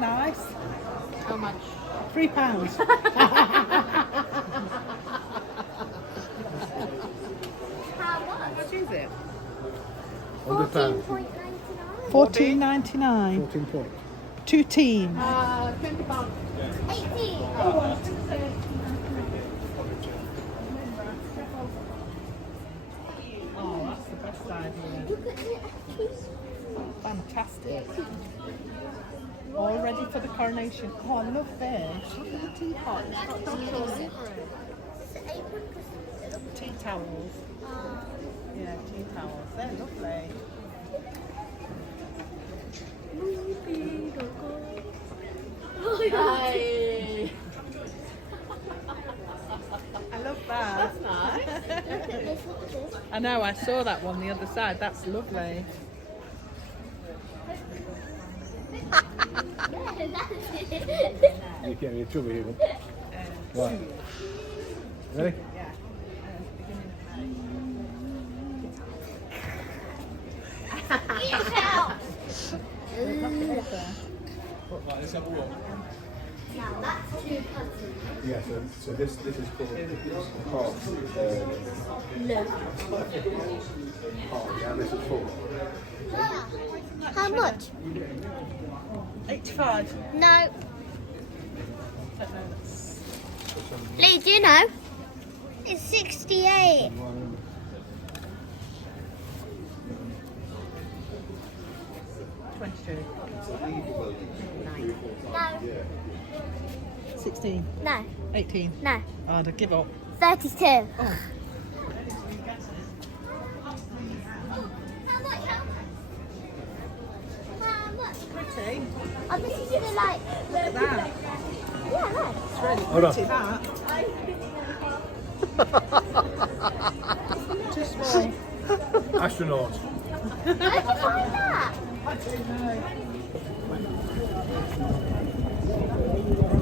nice. How much? £3. How much? How much is it? £14.99. £14.99. 14 point. 2 teams. £20. 18. Oh, that's the best idea. Look at it. Fantastic. All ready for the coronation. Oh, I love this. Look at the teapot. It's got different tea towels. Yeah, tea towels. They're lovely. Hi. I love that. That's nice. I know, I saw that one the other side. That's lovely. You can't be in trouble here. Right. Ready? Yeah. Right, let's have a look. Now that's 2 countries. Yeah, so this is called half. No. Half, yeah, this is full. How much? 85. No. Lee, do you know? It's 68. 22. No. 16. No. 18. No. Oh, I'd give up. 32. Oh. How much? Pretty. Oh, this is really like. Look at that. Yeah, no. It's really Hold on. pretty, that. Too small. Astronaut. Where'd you find that? I don't know. Look.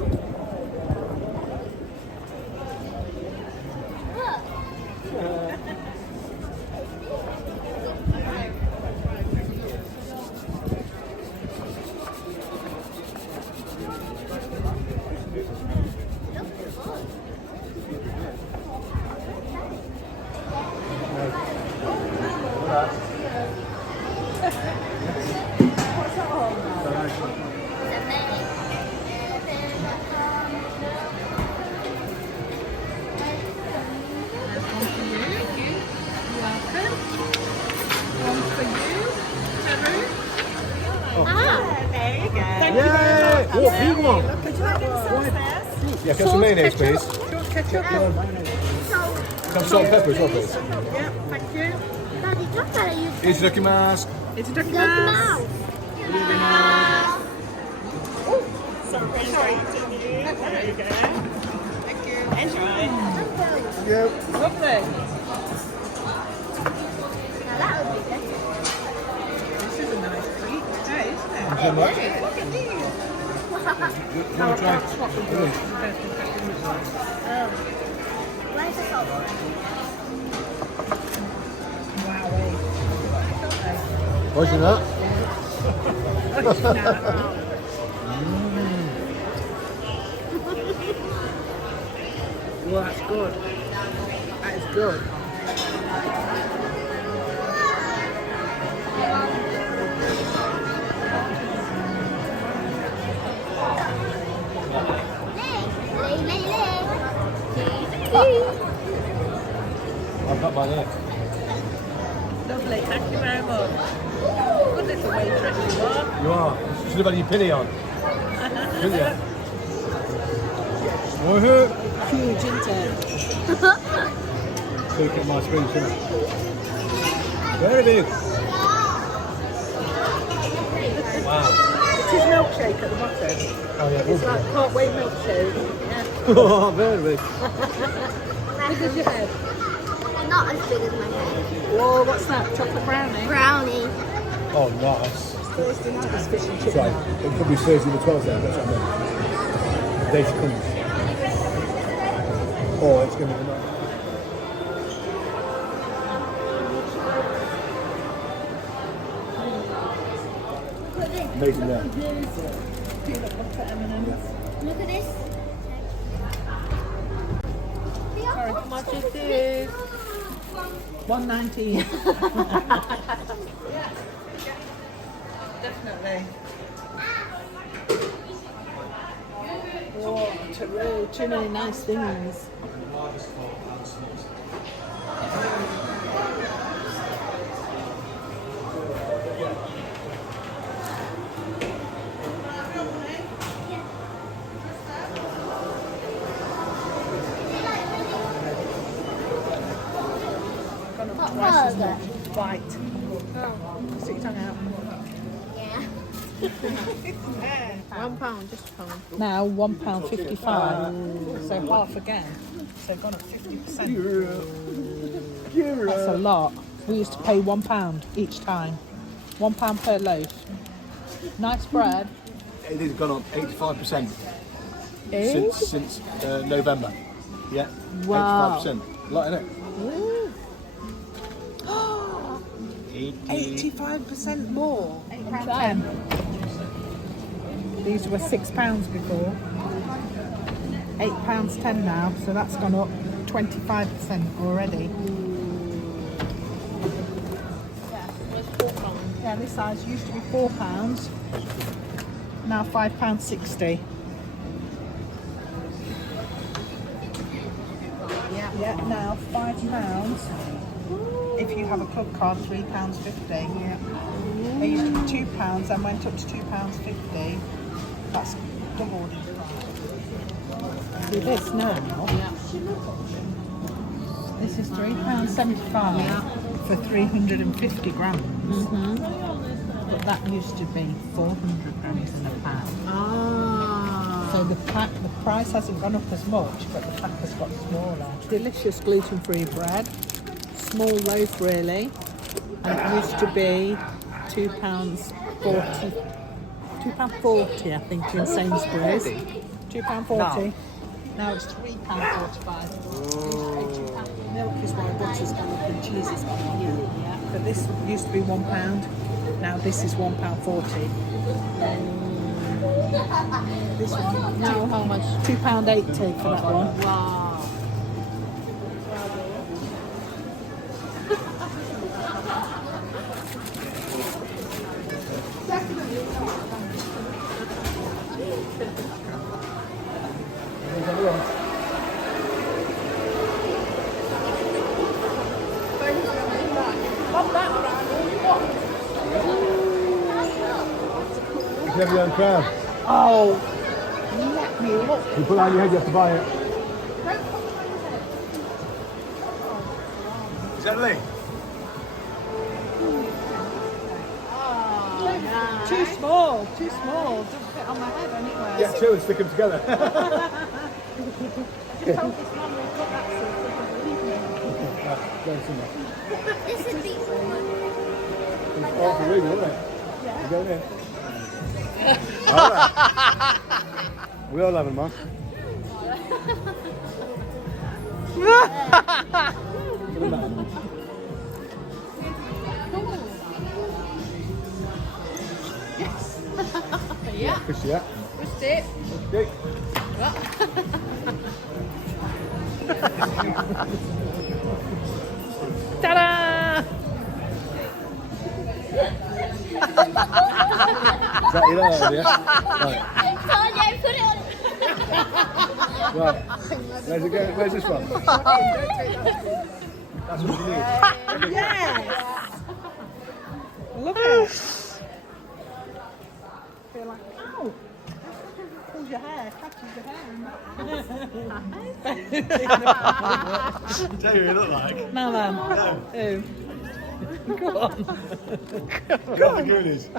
Yay! Oh, big one. Yeah, get some mayonnaise, please. Ketchup. Some salt and pepper as well, please. Yeah, thank you. Daddy, just better use Itadakimasu. It's a the mouse. Sorry. There you go. Thank you. Enjoy. Yeah. Lovely. Now that would be good. This is a nice treat today, isn't it? So much. Look at these. No, try. Where's the salt? What's in that? Well, that's good. That is good. I've got my there. Lovely. Thank you very much. Good little waitress you are. You are. Should have had your penny on. Shouldn't you? Woohoo! Huge, isn't it? Look at my screen, shouldn't it? Very big. Wow. It's his milkshake at the bottom. Oh yeah, It's like part-way milkshake. Yeah. oh, very big. Big as your head. Not as big as my head. Whoa, what's that? Chocolate brownie? Brownie. Oh, nice. Thursday night is fish and That's chicken. right. It could be Thursday the 12th then, that's what I meant. The day she comes. Oh, it's going to be nice. Amazing there. for M&M's. Look at this. Sorry, how much is this? $1.19. Definitely. Oh, too many nice things. Price is not right. Stick your tongue out. Yeah. £1, just £1. Now £1.55. So half again. So gone up 50%. That's a lot. We used to pay £1 each time. £1 per loaf. Nice bread. It has gone up 85% Eh? since November. Yeah. Wow. 85%. A lot, isn't it? 85% more. £8.10. These were £6 before. £8.10 now, so that's gone up 25% already. Yeah, this size used to be £4, now £5.60. Yeah, now £5. If you have a club card, £3.50. Yeah. They used to be £2 and went up to £2.50. That's doubled in price. With this now, this is £3.75 for 350 grams. But that used to be 400 grams in a pack. So the price hasn't gone up as much, but the pack has got smaller. Delicious gluten-free bread. Small loaf really, and it used to be £2.40 I think in Sainsbury's. £2.40. Now it's £3.45. Milk is why butter's gone up and cheese has gone up. Yeah. But this used to be £1. Now this is £1.40. This one Now how much? £2.80 for that one. Wow. You can have your own crown. Oh, let me look. You put it on your head, you have to buy it. Is that Lee? Too small, too small. Doesn't fit on my head anyway. Yeah, two and stick them together. She told his mum we've got that sort of This is the It's all for reading, isn't it? You going in? All right. We all have them, man. Yeah. Fish, yeah. Just it. Okay. Ta-da! Is that your idea? Right. told you, put it on. Right. Where's it going? Where's this from? That's what you need. Yes! Look at it. Feel like, ow! Pulls your hair, catches your hair. Tell you what you look like. No, man. Who? Go on. Go on, the Goonies.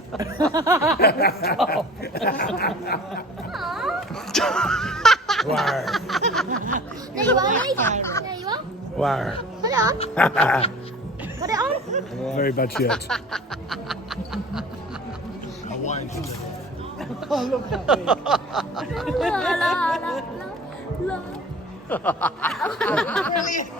Wow. There you are, Lee. There you are. Wow. Put it on. Put it on. Very bad shirt. Hawaiian shirt. Oh, look at me. La, la, la, la, la. Brilliant.